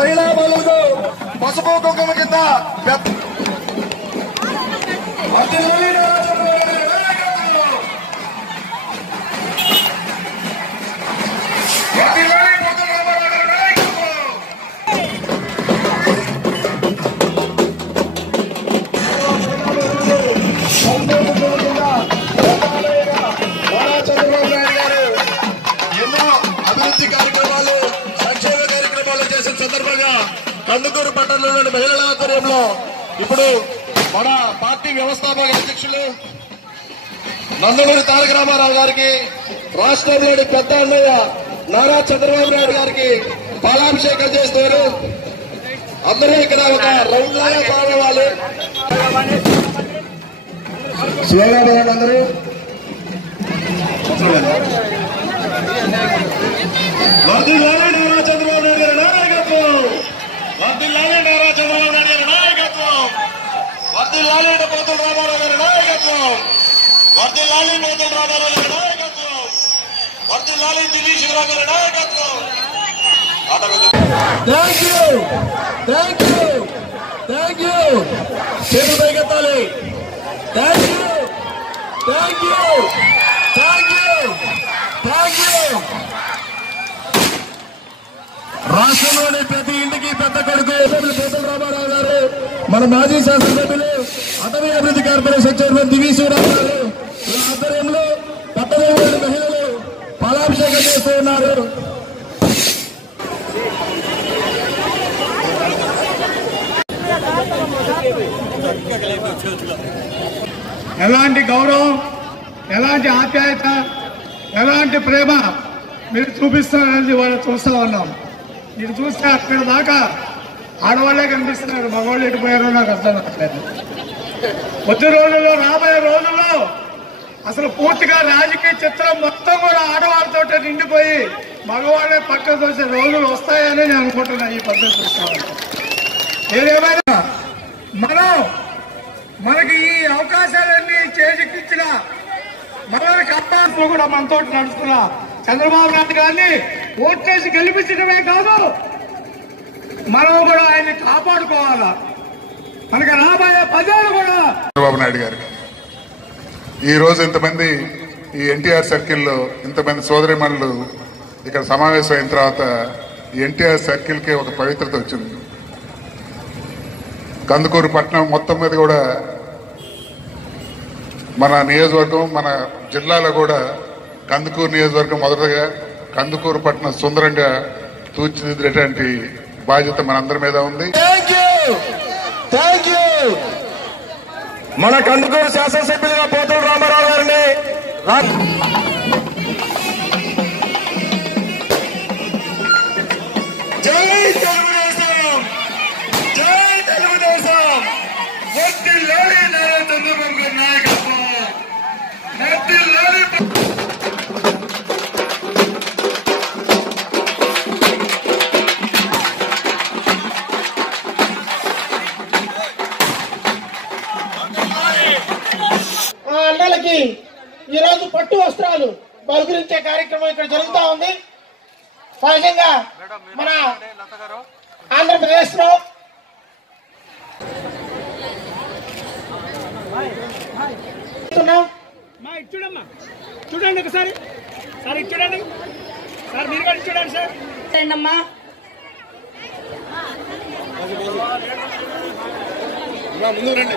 మహిళా బలుగు పసుపు కుంకుమ కింద పెద్ద- కందుకూరు పట్టణంలోని మహిళల ఆధ్వర్యంలో ఇప్పుడు మన పార్టీ వ్యవస్థాపక అధ్యక్షులు నందమూరి తారక రామారావు గారికి రాష్ట్రంలోని పెద్ద అన్నయ్య నారా చంద్రబాబు నాయుడు గారికి పాలాభిషేకం చేస్తారు అందరూ ఇక్కడ ఒక రౌండ్ లాగా పాల్గొవాలి శివగారు అందరూ వర్ధిల్లాలి నారా చంద్రబాబు నాయుడు గారి నాయకత్వం వర్ధిల్లాలి నారా చంద్రబాబు నాయుడు గారి నాయకత్వం వర్ధిల్లాలి పోతుల రామారావు గారి నాయకత్వం వర్ధిల్లాలి పోతుల రామారావు గారి నాయకత్వం వర్ధిల్లాలి దిల్లీ శివరావు గారి నాయకత్వం thank you thank you thank you చేతులు పైకెత్తాలి thank you thank you thank you thank you రాష్ట్రంలోని ప్రతి ఇంటికి పెద్ద కొడుకు పోతుల రామారావు గారు. మన మాజీ శాసనసభ్యులు అటవీ అభివృద్ధి కార్పొరేషన్ చైర్మన్ దివి శ్రీరామ్ గారు ఈ ఆధ్వర్యంలో పట్టణంలోని మహిళలు పాలాభిషేకం చేస్తూ ఉన్నారు ఎలాంటి గౌరవం ఎలాంటి ఆప్యాయత ఎలాంటి ప్రేమ మీరు చూపిస్తారనేది వాళ్ళు చూస్తూ ఉన్నాం మీరు చూస్తే అక్కడ దాకా ఆడవాళ్ళే కనిపిస్తున్నారు. మగవాళ్ళు ఎటు నాకు అర్థం కాలేదు కొద్ది రోజుల్లో రాబోయే రోజుల్లో అసలు పూర్తిగా రాజకీయ చిత్రం మొత్తం కూడా ఆడవాళ్ళతో నిండిపోయి మగవాళ్ళే పక్కకు తోసే రోజులు వస్తాయని నేను అనుకుంటున్నాను ఈ పద్ధతి ఏదేమైనా మనం మనకి ఈ అవకాశాలన్నీ చేజిక్కించిన మనల్ని కాపాడుతూ కూడా మనతో నడుస్తున్న చంద్రబాబు నాయుడు గారిని ఓట్లేసి గెలిపించడమే కాదు మనం కూడా ఆయన్ని కాపాడుకోవాలా. మనకి రాబోయే పదేళ్ళు కూడా చంద్రబాబు నాయుడు గారు ఈ రోజు ఇంతమంది ఈ ఎన్టీఆర్ సర్కిల్లో ఇంతమంది సోదరిమణులు ఇక్కడ సమావేశం అయిన తర్వాత ఎన్టీఆర్ సర్కిల్కే ఒక పవిత్రత వచ్చింది. కందుకూరు పట్టణం మొత్తం మీద కూడా మన నియోజకవర్గం మన జిల్లాలో కూడా కందుకూరు నియోజకవర్గం మొదటగా కందుకూరు పట్టణం సుందరంగా తూర్చిదిద్దేటువంటి బాధ్యత మనందరి మీద ఉంది. థ్యాంక్ యూ థ్యాంక్ యూ మన కందుకూరు శాసనసభ్యులుగా పోతుల రామారావు గారిని అన్నలకి ఈరోజు పట్టు వస్త్రాలు బహుకరించే కార్యక్రమం ఇక్కడ జరుగుతా ఉంది. సహజంగా మన ఆంధ్రప్రదేశ్లో మా ఇచ్చుడమ్మా చూడండి ఒకసారి. సార్ ఇచ్చుడండి సార్ మీరు కూడా ఇచ్చుడండి సార్. అమ్మా ముందు రండి.